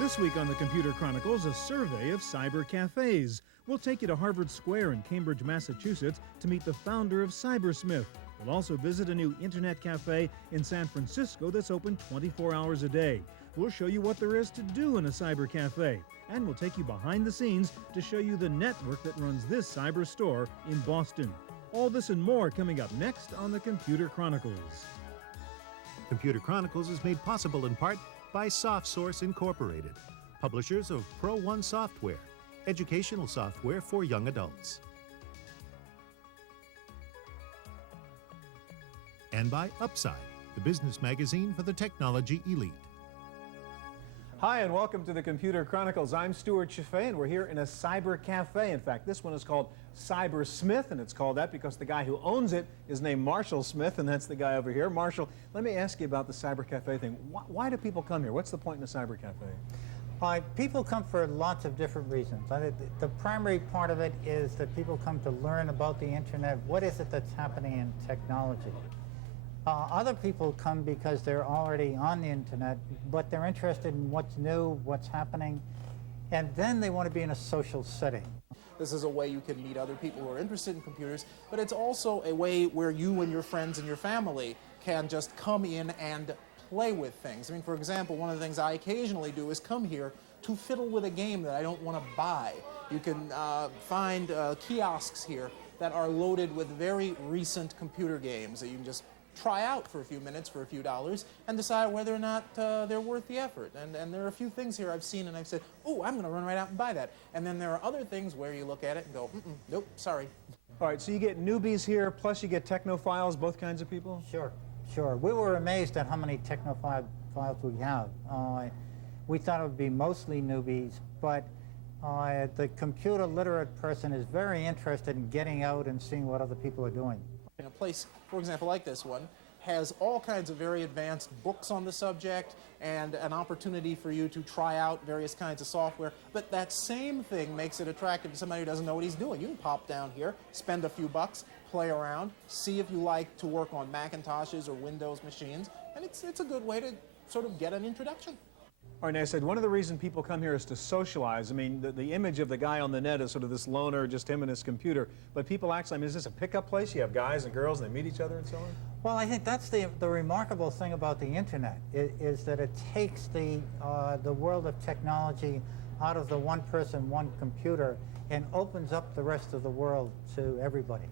This week on the Computer Chronicles, a survey of cyber cafes. We'll take you to Harvard Square in Cambridge, Massachusetts to meet the founder of Cybersmith. We'll also visit a new internet cafe in San Francisco that's open 24 hours a day. We'll show you what there is to do in a cyber cafe. And we'll take you behind the scenes to show you the network that runs this cyber store in Boston. All this and more coming up next on the Computer Chronicles. Computer Chronicles is made possible in part by SoftSource Incorporated, publishers of Pro One software, educational software for young adults. And by Upside, the business magazine for the technology elite. Hi, and welcome to the Computer Chronicles. I'm Stewart Cheifet, and we're here in a cyber cafe. In fact, this one is called Cybersmith, and it's called that because the guy who owns it is named Marshall Smith, and that's the guy over here. Marshall, let me ask you about the cyber cafe thing. Why do people come here? What's the point in a cyber cafe? People come for lots of different reasons. The primary part of it is that people come to learn about the internet. What is it that's happening in technology? Other people come because they're already on the internet, but they're interested in what's new, what's happening, and then they want to be in a social setting. This is a way you can meet other people who are interested in computers, but it's also a way where you and your friends and your family can just come in and play with things. I mean, for example, one of the things I occasionally do is come here to fiddle with a game that I don't want to buy. You can find kiosks here that are loaded with very recent computer games that you can just try out for a few minutes for a few dollars and decide whether or not they're worth the effort. And there are a few things here I've seen and I've said, oh, I'm going to run right out and buy that. And then there are other things where you look at it and go, nope, sorry. All right, so you get newbies here, plus you get technophiles, both kinds of people? Sure. We were amazed at how many technophiles we have. We thought it would be mostly newbies, but the computer literate person is very interested in getting out and seeing what other people are doing. A place, for example, like this one, has all kinds of very advanced books on the subject and an opportunity for you to try out various kinds of software. But that same thing makes it attractive to somebody who doesn't know what he's doing. You can pop down here, spend a few bucks, play around, see if you like to work on Macintoshes or Windows machines, and it's a good way to sort of get an introduction. All right, now I said one of the reasons people come here is to socialize. I mean, the image of the guy on the net is sort of this loner, just him and his computer. But people actually, I mean, is this a pickup place? You have guys and girls and they meet each other and so on? Well, I think that's the remarkable thing about the internet, is that it takes the world of technology out of the one person, one computer, and opens up the rest of the world to everybody.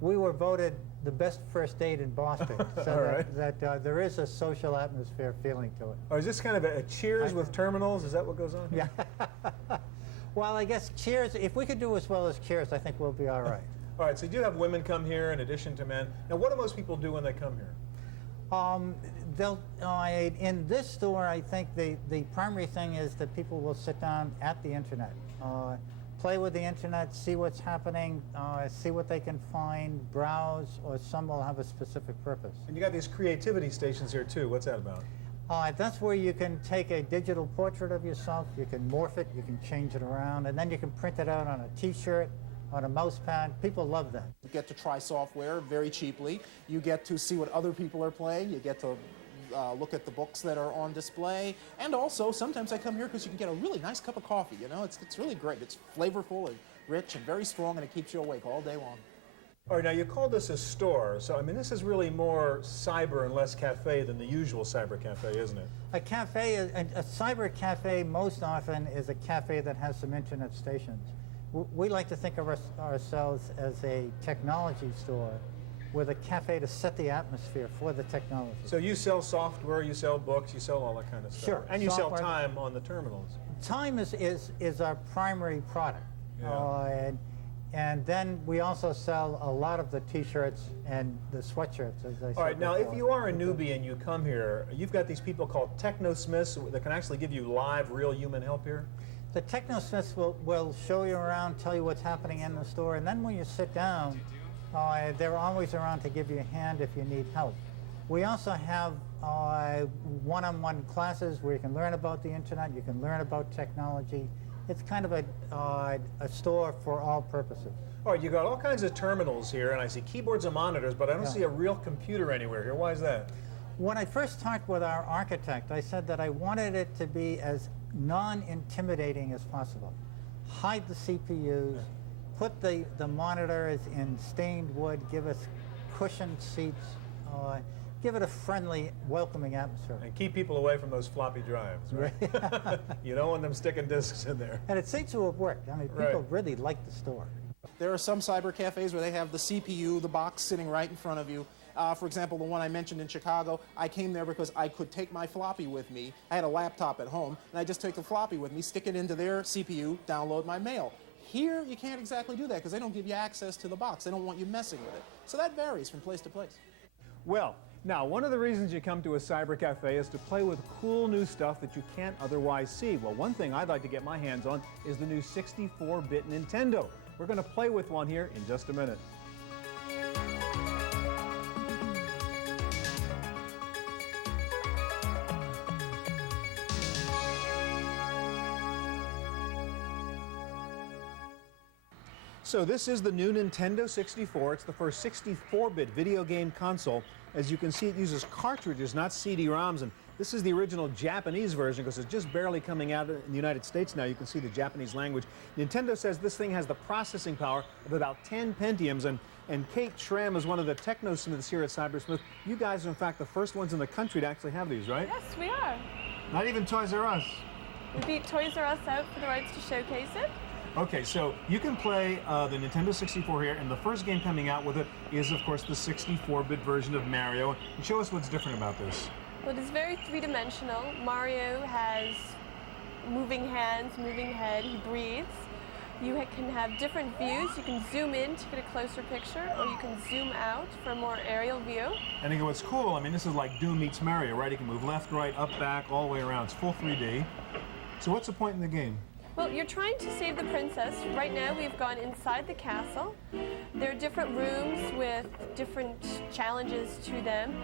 We were voted the best first date in Boston, so that there is a social atmosphere feeling to it. Or is this kind of a Cheers with terminals? Is that what goes on? Yeah. Well, I guess Cheers, if we could do as well as Cheers, I think we'll be all right. All right, so you do have women come here in addition to men. Now, what do most people do when they come here? In this store, I think the primary thing is that people will sit down at the internet, play with the internet, see what's happening, see what they can find, browse, or some will have a specific purpose. And you got these creativity stations here too. What's that about? That's where you can take a digital portrait of yourself, you can morph it, you can change it around, and then you can print it out on a t-shirt, on a mouse pad. People love that. You get to try software very cheaply. You get to see what other people are playing. You get to look at the books that are on display. And also, sometimes I come here because you can get a really nice cup of coffee. You know, it's really great. It's flavorful and rich and very strong, and it keeps you awake all day long. All right, now you call this a store, so I mean this is really more cyber and less cafe than the usual cyber cafe, isn't it? A cafe, a cyber cafe most often is a cafe that has some internet stations. We like to think of ourselves as a technology store with a cafe to set the atmosphere for the technology. So you sell software, you sell books, you sell all that kind of stuff. Sure. And you sell time on the terminals. Time is our primary product. Yeah. And then we also sell a lot of the t-shirts and the sweatshirts, as I said. All right, now before. if you are a newbie and you come here, you've got these people called technosmiths that can actually give you live, real human help here? The technosmiths will show you around, tell you what's happening in the store, and then when you sit down, they're always around to give you a hand if you need help. We also have one-on-one classes where you can learn about the internet, you can learn about technology. It's kind of a store for all purposes. All right, you got all kinds of terminals here, and I see keyboards and monitors, but I don't see a real computer anywhere here. Why is that? When I first talked with our architect, I said that I wanted it to be as non-intimidating as possible. Hide the CPUs, put the monitors in stained wood, give us cushioned seats, give it a friendly, welcoming atmosphere. And keep people away from those floppy drives, right? You don't want them sticking discs in there. And it seems to have worked. I mean, people really like the store. There are some cyber cafes where they have the CPU, the box sitting right in front of you. For example, the one I mentioned in Chicago, I came there because I could take my floppy with me. I had a laptop at home, and I just take the floppy with me, stick it into their CPU, download my mail. Here, you can't exactly do that because they don't give you access to the box. They don't want you messing with it. So that varies from place to place. Well, now, one of the reasons you come to a cyber cafe is to play with cool new stuff that you can't otherwise see. Well, one thing I'd like to get my hands on is the new 64-bit Nintendo. We're going to play with one here in just a minute. So this is the new Nintendo 64. It's the first 64-bit video game console. As you can see, it uses cartridges, not CD-ROMs, and this is the original Japanese version because it's just barely coming out in the United States now. You can see the Japanese language. Nintendo says this thing has the processing power of about 10 Pentiums, and Kate Schramm is one of the technosmiths here at Cybersmith. You guys are, in fact, the first ones in the country to actually have these, right? Yes, we are. Not even Toys R Us. We beat Toys R Us out for the rights to showcase it. Okay, so you can play the Nintendo 64 here, and the first game coming out with it is, of course, the 64-bit version of Mario. And show us what's different about this. Well, it is very three-dimensional. Mario has moving hands, moving head, he breathes. You can have different views. You can zoom in to get a closer picture, or you can zoom out for a more aerial view. And again, what's cool, I mean, this is like Doom meets Mario, right? You can move left, right, up, back, all the way around. It's full 3D. So what's the point in the game? Well, you're trying to save the princess. Right now, we've gone inside the castle. There are different rooms with different challenges to them.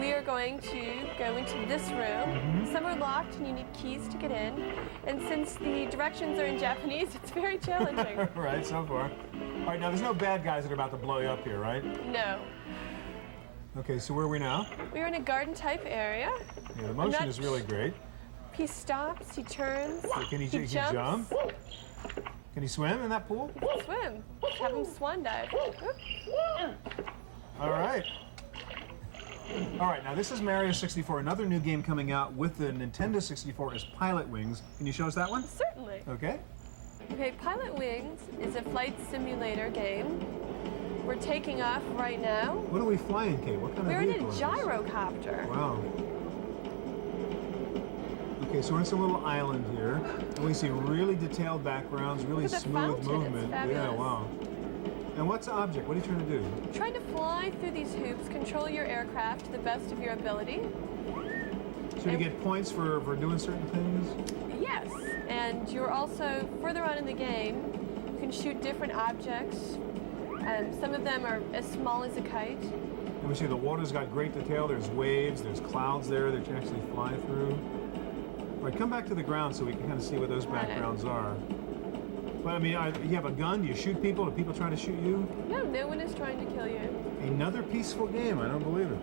We are going to go into this room. Some are locked and you need keys to get in. And since the directions are in Japanese, it's very challenging. Right, so far. All right, now there's no bad guys that are about to blow you up here, right? No. Okay, so where are we now? We're in a garden-type area. Yeah, the motion is really great. He stops, he turns, Can he jumps. jump? Can he swim in that pool? He can swim. Have him swan dive. All right. All right, now this is Mario 64. Another new game coming out with the Nintendo 64 is Pilot Wings. Can you show us that one? Certainly. Okay. Okay, Pilot Wings is a flight simulator game. We're taking off right now. What are we flying, Kate? What kind We're of in vehicle a is this? gyrocopter. Wow. Okay, so we're in some little island here, and we see really detailed backgrounds, really Look at the smooth fountain, it's movement. Yeah, fabulous. wow. And what's the object? What are you trying to do? Trying to fly through these hoops, control your aircraft to the best of your ability. So you get points for doing certain things? Yes, and you're also, further on in the game, you can shoot different objects. Some of them are as small as a kite. And we see the water's got great detail. There's waves, there's clouds there that you can actually fly through. All right, come back to the ground so we can kind of see what those backgrounds are. But I mean, you have a gun? Do you shoot people? Do people try to shoot you? No, no one is trying to kill you. Another peaceful game. I don't believe it.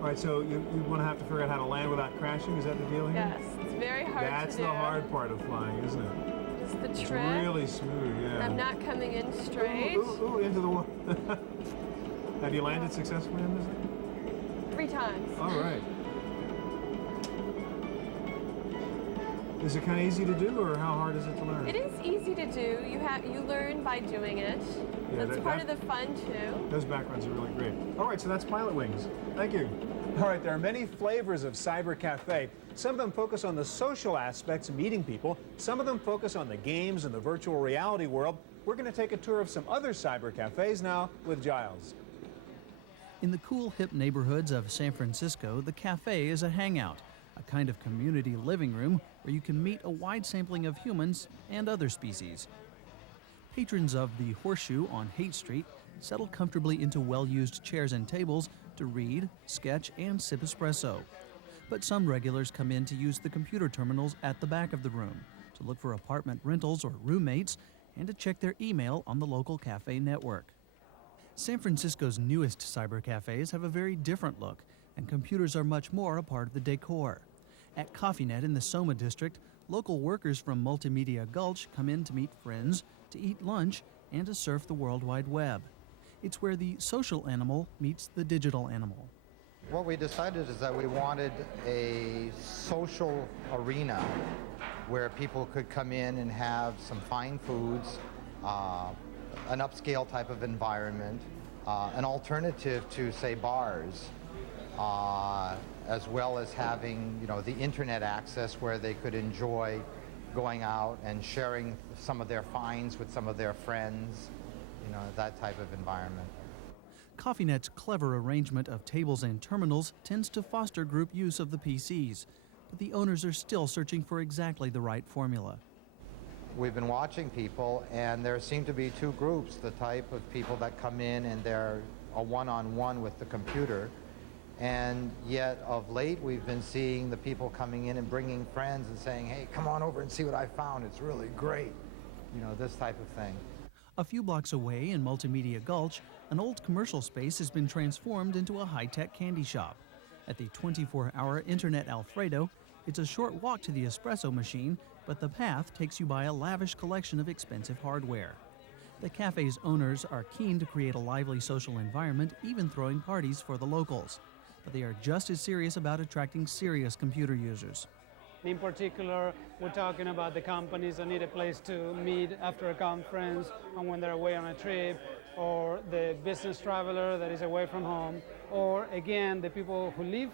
All right, so you want to have to figure out how to land without crashing? Is that the deal here? Yes, it's very hard to do. That's the hard part of flying, isn't it? Just the It's trick. really smooth, yeah. I'm not coming in straight. Ooh, into the water. Have you landed successfully on this? 3 times. All right. Is it kind of easy to do, or how hard is it to learn? It is easy to do. You learn by doing it. Yeah, That's part of the fun too. Those backgrounds are really great. All right, so that's Pilot Wings. Thank you. All right, there are many flavors of Cyber Cafe. Some of them focus on the social aspects of meeting people. Some of them focus on the games and the virtual reality world. We're going to take a tour of some other cyber cafes now with Giles. In the cool, hip neighborhoods of San Francisco, the cafe is a hangout, a kind of community living room where you can meet a wide sampling of humans and other species. Patrons of the Horseshoe on Haight Street settle comfortably into well-used chairs and tables to read, sketch, and sip espresso. But some regulars come in to use the computer terminals at the back of the room, to look for apartment rentals or roommates, and to check their email on the local cafe network. San Francisco's newest cyber cafes have a very different look, and computers are much more a part of the decor. At CoffeeNet in the Soma district, local workers from Multimedia Gulch come in to meet friends, to eat lunch, and to surf the World Wide Web. It's where the social animal meets the digital animal. What we decided is that we wanted a social arena where people could come in and have some fine foods, an upscale type of environment, an alternative to, say, bars, as well as having, the internet access where they could enjoy going out and sharing some of their finds with some of their friends, that type of environment. CoffeeNet's clever arrangement of tables and terminals tends to foster group use of the PCs, but the owners are still searching for exactly the right formula. We've been watching people, and there seem to be two groups, the type of people that come in and they're a one-on-one with the computer, and yet of late we've been seeing the people coming in and bringing friends and saying, hey, come on over and see what I found, it's really great, this type of thing. A few blocks away in Multimedia Gulch, an old commercial space has been transformed into a high-tech candy shop. At the 24-hour Internet Alfredo, it's a short walk to the espresso machine, but the path takes you by a lavish collection of expensive hardware. The cafe's owners are keen to create a lively social environment, even throwing parties for the locals. But they are just as serious about attracting serious computer users. In particular, we're talking about the companies that need a place to meet after a conference and when they're away on a trip, or the business traveler that is away from home, or again, the people who live,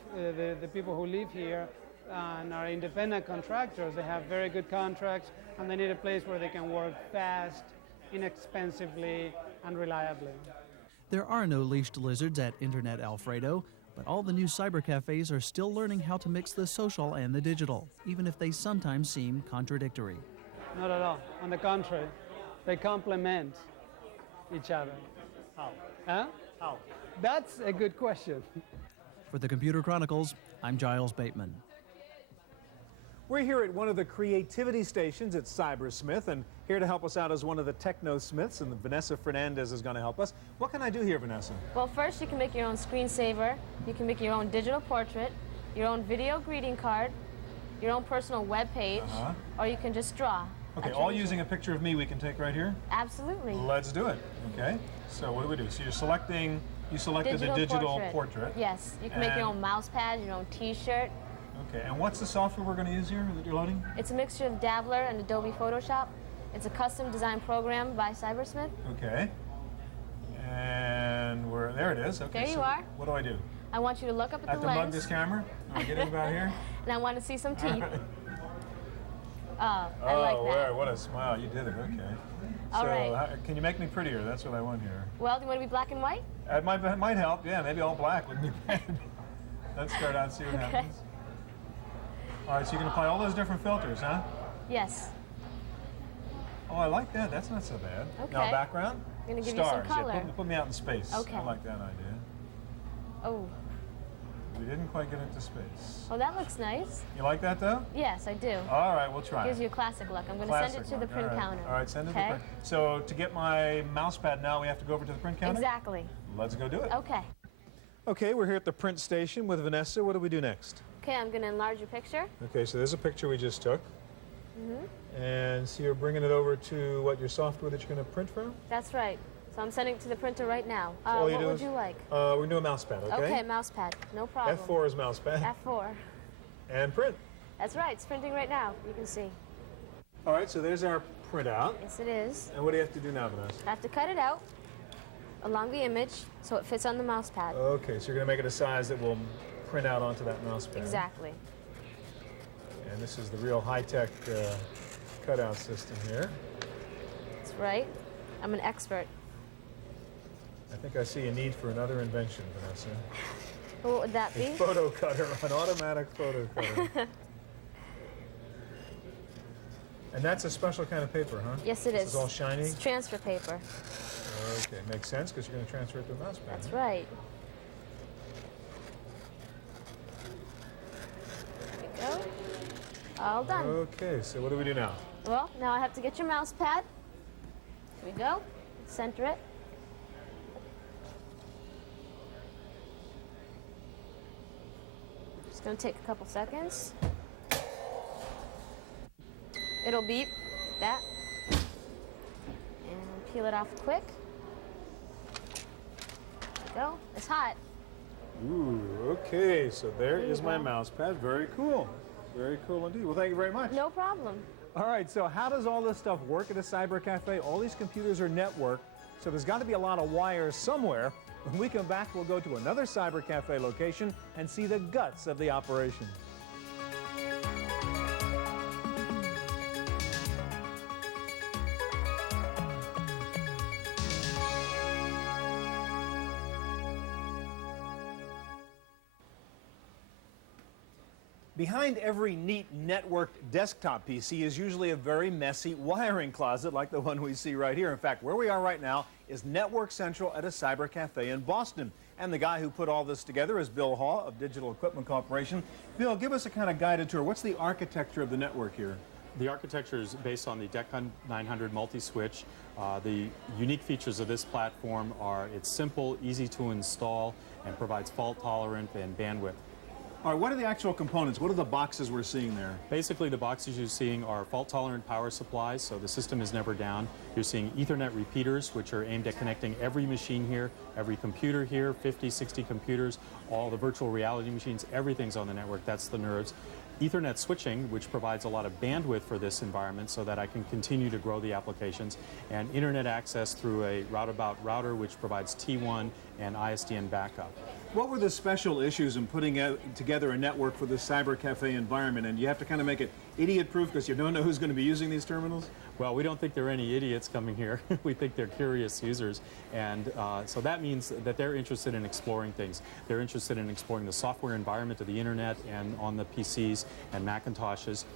the people who live here and are independent contractors. They have very good contracts and they need a place where they can work fast, inexpensively, and reliably. There are no leashed lizards at Internet Alfredo, but all the new cyber cafes are still learning how to mix the social and the digital, even if they sometimes seem contradictory. Not at all. On the contrary, they complement each other. How? Huh? How? That's a good question. For the Computer Chronicles, I'm Giles Bateman. We're here at one of the creativity stations at Cybersmith, and here to help us out is one of the techno-smiths, and Vanessa Fernandez is going to help us. What can I do here, Vanessa? Well, first you can make your own screensaver, you can make your own digital portrait, your own video greeting card, your own personal web page, or you can just draw. Okay, all using a picture of me we can take right here? Absolutely. Let's do it. Okay, so what do we do? So you selected the digital portrait. Yes, you can make your own mouse pad, your own t-shirt. Okay, and what's the software we're going to use here that you're loading? It's a mixture of Dabbler and Adobe Photoshop. It's a custom design program by Cybersmith. Okay, and there it is. Okay, there you are. What do I do? I want you to look up at the lens. I have to mug this camera? Am I getting about here? And I want to see some teeth. Right. I like that. What a smile. You did it. Okay. All right. Can you make me prettier? That's what I want here. Well, do you want to be black and white? It might help. Yeah, maybe all black wouldn't be bad. Let's start out and see what happens. All right, so you can apply all those different filters, huh? Yes. Oh, I like that. That's not so bad. Okay. Now, background? I'm going to give Stars. you some color. Yeah, put me out in space. Okay. I like that idea. Oh. We didn't quite get into space. Oh, that looks nice. You like that, though? Yes, I do. All right, we'll try. Gives you a classic look. I'm going to send it to the print counter. All right, send it to the print. So to get my mouse pad now, we have to go over to the print counter? Exactly. Let's go do it. Okay. Okay, we're here at the print station with Vanessa. What do we do next? Okay, I'm going to enlarge your picture. Okay, so there's a picture we just took. And so you're bringing it over to your software that you're going to print from? That's right. So I'm sending it to the printer right now. So what would you like? We're going to do a mouse pad, okay? Okay, mouse pad. No problem. F4 is mouse pad. F4. And print. That's right. It's printing right now. You can see. All right, so there's our printout. Yes, it is. And what do you have to do now, Vanessa? I have to cut it out along the image so it fits on the mouse pad. Okay, so you're going to make it a size that will print out onto that mouse pad. Exactly. And this is the real high-tech cutout system here. That's right. I'm an expert. I think I see a need for another invention, Vanessa. What would that be? A photo cutter, an automatic photo cutter. And that's a special kind of paper, huh? Yes, it is. This is all shiny? It's transfer paper. Okay, makes sense because you're going to transfer it to a mouse pad. That's right. go. All done. Okay, so what do we do now? Well, now I have to get your mouse pad. Here we go. Center it. It's going to take a couple seconds. It'll beep, like that. And peel it off quick. There we go. It's hot. Ooh, okay, so there There you is my go. mouse pad. Very cool. Very cool indeed. Well, thank you very much. No problem. All right, so how does all this stuff work at a cyber cafe? All these computers are networked, so there's got to be a lot of wires somewhere. When we come back, we'll go to another cyber cafe location and see the guts of the operation. Behind every neat networked desktop PC is usually a very messy wiring closet like the one we see right here. In fact, where we are right now is Network Central at a cyber cafe in Boston. And the guy who put all this together is Bill Haw of Digital Equipment Corporation. Bill, give us a kind of guided tour. What's the architecture of the network here? The architecture is based on the DECON 900 multi-switch. The unique features of this platform are it's simple, easy to install, and provides fault tolerant and bandwidth. All right, what are the actual components? What are the boxes we're seeing there? Basically, the boxes you're seeing are fault-tolerant power supplies, so the system is never down. You're seeing Ethernet repeaters, which are aimed at connecting every machine here, every computer here, 50, 60 computers, all the virtual reality machines, everything's on the network. That's the nerves. Ethernet switching, which provides a lot of bandwidth for this environment so that I can continue to grow the applications, and internet access through a roundabout router, which provides T1 and ISDN backup. What were the special issues in putting together a network for this cyber cafe environment? And you have to kind of make it idiot-proof because you don't know who's going to be using these terminals? Well, we don't think there are any idiots coming here. We think they're curious users. And so that means that they're interested in exploring things. They're interested in exploring the software environment of the internet and on the PCs and Macintoshes.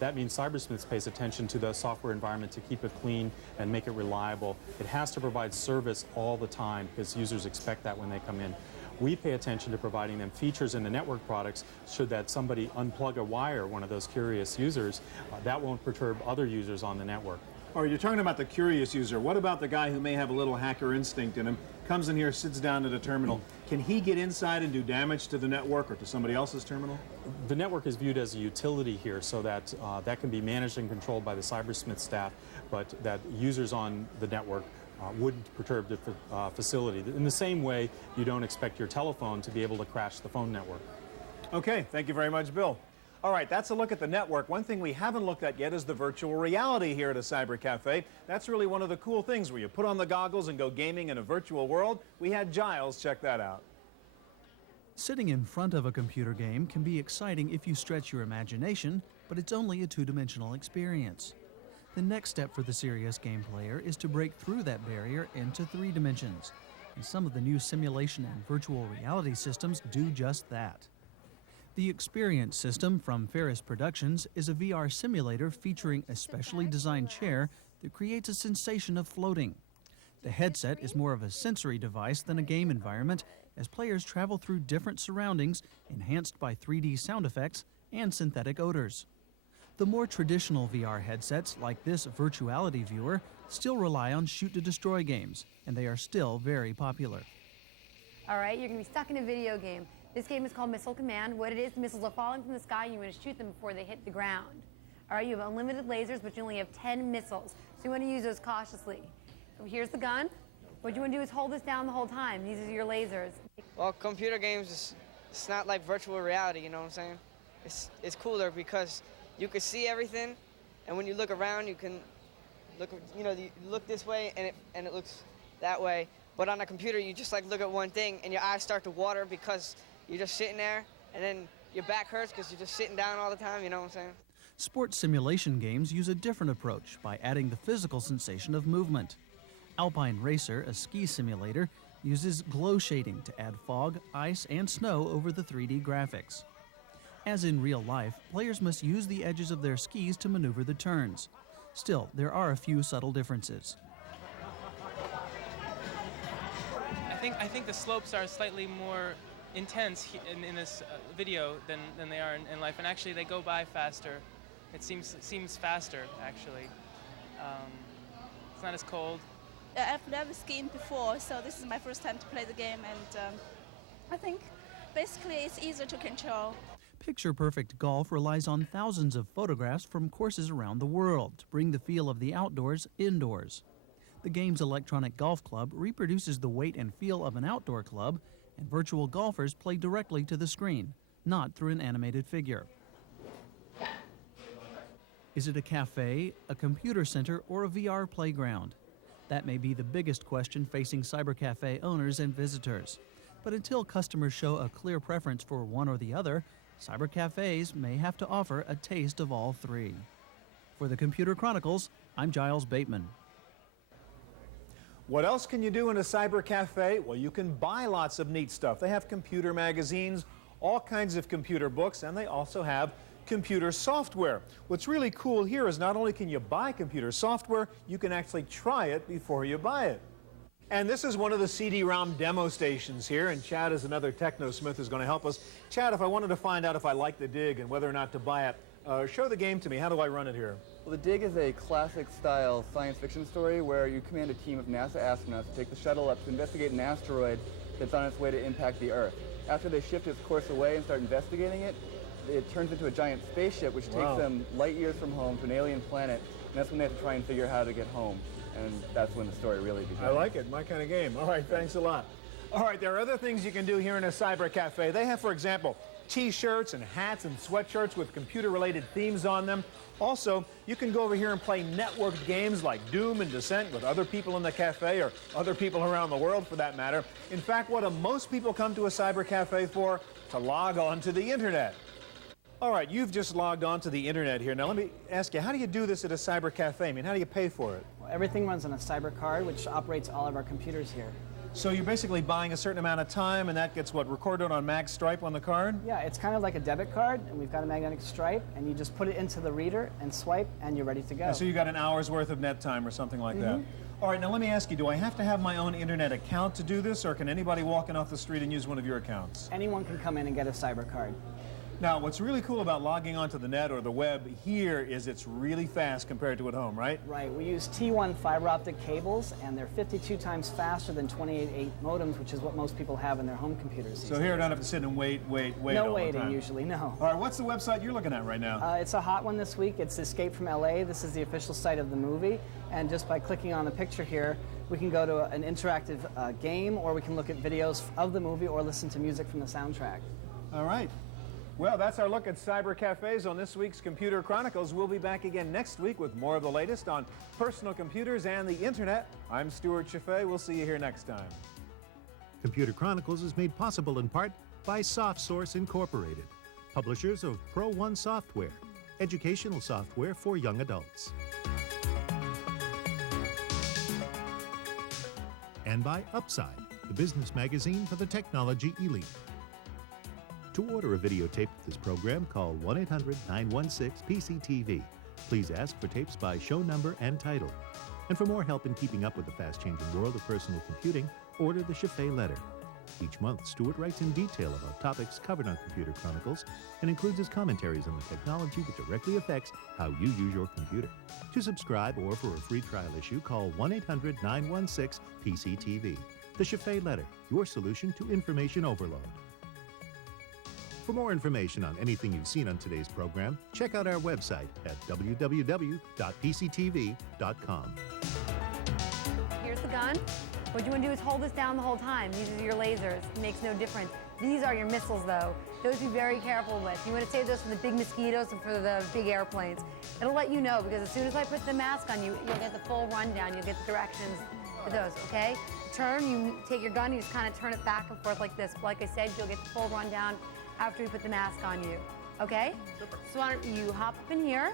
That means Cybersmiths pays attention to the software environment to keep it clean and make it reliable. It has to provide service all the time because users expect that when they come in. We pay attention to providing them features in the network products should that somebody unplug a wire, one of those curious users, that won't perturb other users on the network. Or you're talking about the curious user. What about the guy who may have a little hacker instinct in him, comes in here, sits down at a terminal? Can he get inside and do damage to the network or to somebody else's terminal? The network is viewed as a utility here so that that can be managed and controlled by the Cybersmith staff, but that users on the network wouldn't perturb the facility. In the same way, you don't expect your telephone to be able to crash the phone network. Okay, thank you very much, Bill. All right, that's a look at the network. One thing we haven't looked at yet is the virtual reality here at a cyber cafe. That's really one of the cool things where you put on the goggles and go gaming in a virtual world. We had Giles check that out. Sitting in front of a computer game can be exciting if you stretch your imagination, but it's only a two-dimensional experience. The next step for the serious game player is to break through that barrier into 3 dimensions. And some of the new simulation and virtual reality systems do just that. The Experience system from Ferris Productions is a VR simulator featuring a specially designed chair that creates a sensation of floating. The headset is more of a sensory device than a game environment as players travel through different surroundings enhanced by 3D sound effects and synthetic odors. The more traditional VR headsets, like this Virtuality Viewer, still rely on shoot-to-destroy games, and they are still very popular. All right, you're going to be stuck in a video game. This game is called Missile Command. What it is, the missiles are falling from the sky, and you want to shoot them before they hit the ground. All right, you have unlimited lasers, but you only have 10 missiles, so you want to use those cautiously. So here's the gun. What you want to do is hold this down the whole time. These are your lasers. Well, computer games, it's not like virtual reality, you know what I'm saying? It's cooler because you can see everything, and when you look around, you can look, you look this way, and it looks that way. But on a computer, you just like look at one thing, and your eyes start to water because you're just sitting there, and then your back hurts because you're just sitting down all the time, you know what I'm saying? Sports simulation games use a different approach by adding the physical sensation of movement. Alpine Racer, a ski simulator, uses glow shading to add fog, ice, and snow over the 3D graphics. As in real life, players must use the edges of their skis to maneuver the turns. Still, there are a few subtle differences. I think the slopes are slightly more intense in this video than they are in life, and actually they go by faster. It seems faster, actually. It's not as cold. I've never skied before, so this is my first time to play the game, and I think basically it's easier to control. Picture-perfect golf relies on thousands of photographs from courses around the world to bring the feel of the outdoors indoors. The game's electronic golf club reproduces the weight and feel of an outdoor club, and virtual golfers play directly to the screen, not through an animated figure. Is it a cafe, a computer center, or a VR playground? That may be the biggest question facing cybercafe owners and visitors. But until customers show a clear preference for one or the other, cybercafes may have to offer a taste of all three. For the Computer Chronicles, I'm Giles Bateman. What else can you do in a cyber cafe? Well, you can buy lots of neat stuff. They have computer magazines, all kinds of computer books, and they also have computer software. What's really cool here is not only can you buy computer software, you can actually try it before you buy it. And this is one of the CD-ROM demo stations here, and Chad is another technosmith who's going to help us. Chad, if I wanted to find out if I like the Dig and whether or not to buy it, show the game to me. How do I run it here? Well, the Dig is a classic-style science fiction story where you command a team of NASA astronauts to take the shuttle up to investigate an asteroid that's on its way to impact the Earth. After they shift its course away and start investigating it, it turns into a giant spaceship which takes them light years from home to an alien planet, and that's when they have to try and figure out how to get home. And that's when the story really begins. I like it. My kind of game. All right, thanks a lot. All right, there are other things you can do here in a cyber cafe. They have, for example, T-shirts and hats and sweatshirts with computer-related themes on them. Also, you can go over here and play networked games like Doom and Descent with other people in the cafe, or other people around the world for that matter. In fact, what do most people come to a cyber cafe for? To log on to the internet. All right, you've just logged on to the internet here. Now let me ask you, how do you do this at a cyber cafe? I mean, how do you pay for it? Well, everything runs on a cyber card, which operates all of our computers here. So you're basically buying a certain amount of time, and that gets, what, recorded on mag stripe on the card? Yeah, it's kind of like a debit card, and we've got a magnetic stripe, and you just put it into the reader and swipe, and you're ready to go. And so you got an hour's worth of net time or something like that. All right, now let me ask you, do I have to have my own internet account to do this, or can anybody walk in off the street and use one of your accounts? Anyone can come in and get a cyber card. Now, what's really cool about logging onto the net or the web here is it's really fast compared to at home, right? Right. We use T1 fiber optic cables, and they're 52 times faster than 28.8 modems, which is what most people have in their home computers. So here I don't have to sit and wait No all waiting, the time. usually, no. All right, what's the website you're looking at right now? It's a hot one this week. It's Escape from LA. This is the official site of the movie. And just by clicking on the picture here, we can go to an interactive game, or we can look at videos of the movie or listen to music from the soundtrack. All right. Well, that's our look at cyber cafes on this week's Computer Chronicles. We'll be back again next week with more of the latest on personal computers and the internet. I'm Stewart Cheifet. We'll see you here next time. Computer Chronicles is made possible in part by SoftSource Incorporated, publishers of Pro One software, educational software for young adults. And by Upside, the business magazine for the technology elite. To order a videotape of this program, call 1-800-916-PCTV. Please ask for tapes by show number and title. And for more help in keeping up with the fast-changing world of personal computing, order the Cheifet letter. Each month, Stewart writes in detail about topics covered on Computer Chronicles and includes his commentaries on the technology that directly affects how you use your computer. To subscribe or for a free trial issue, call 1-800-916-PCTV. The Cheifet letter, your solution to information overload. For more information on anything you've seen on today's program, check out our website at www.pctv.com. Here's the gun. What you want to do is hold this down the whole time. These are your lasers. It makes no difference. These are your missiles, though. Those be very careful with. You want to save those for the big mosquitoes and for the big airplanes. It'll let you know, because as soon as I put the mask on you, you'll get the full rundown. You'll get the directions for those, okay? Turn, you take your gun, you just kind of turn it back and forth like this. Like I said, you'll get the full rundown after we put the mask on you, okay? Super. So why don't you hop up in here.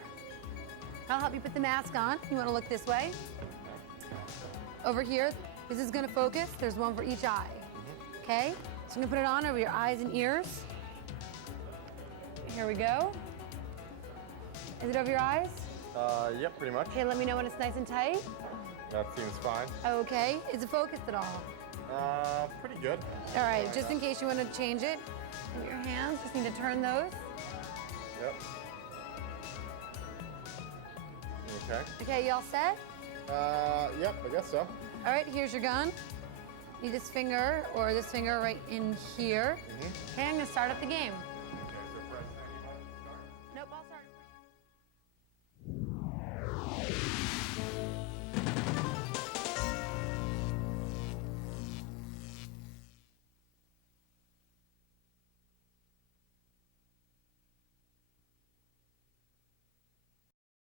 I'll help you put the mask on. You want to look this way. Over here, this is going to focus. There's one for each eye, okay? So I'm going to put it on over your eyes and ears. Here we go. Is it over your eyes? Yep, pretty much. Okay, let me know when it's nice and tight. That seems fine. Okay, is it focused at all? Pretty good. All right, just in case you want to change it, with your hands, just need to turn those. Yep. Okay. Okay, you all set? Yep, I guess so. All right, here's your gun. You this finger or this finger right in here. Okay, I'm gonna start up the game.